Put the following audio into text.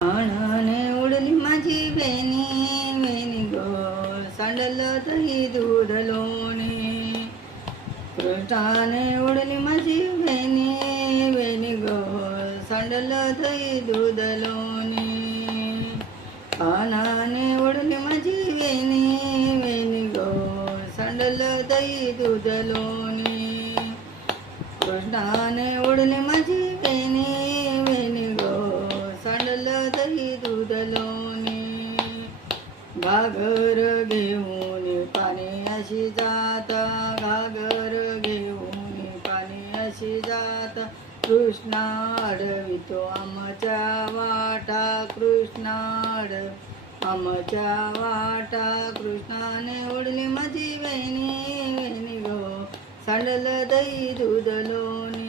आणाने उडली माझी वेणी वेणी गो, सांडलं दही दूध लोणी. कृष्णाने उडली माझी वेणी वेणी गो, सांडलं दही दूध लोणी. कानाने उडली माझी वेणी वेणी गो, सांडलं दही दूध लोणी. कृष्णाने उडली माझी वेणी वेणी गो, सांडलं दही दूध लोणी. घागर घेऊन पाणी अशी जाता, घागर घेऊन पाणी अशी जाता. कृष्णा अडवितो आमच्या वाटा, कृष्णा आमच्या वाटा. कृष्णाने उडली माझी वेणी वेणी गो, सांडलं दही दूध लोणी.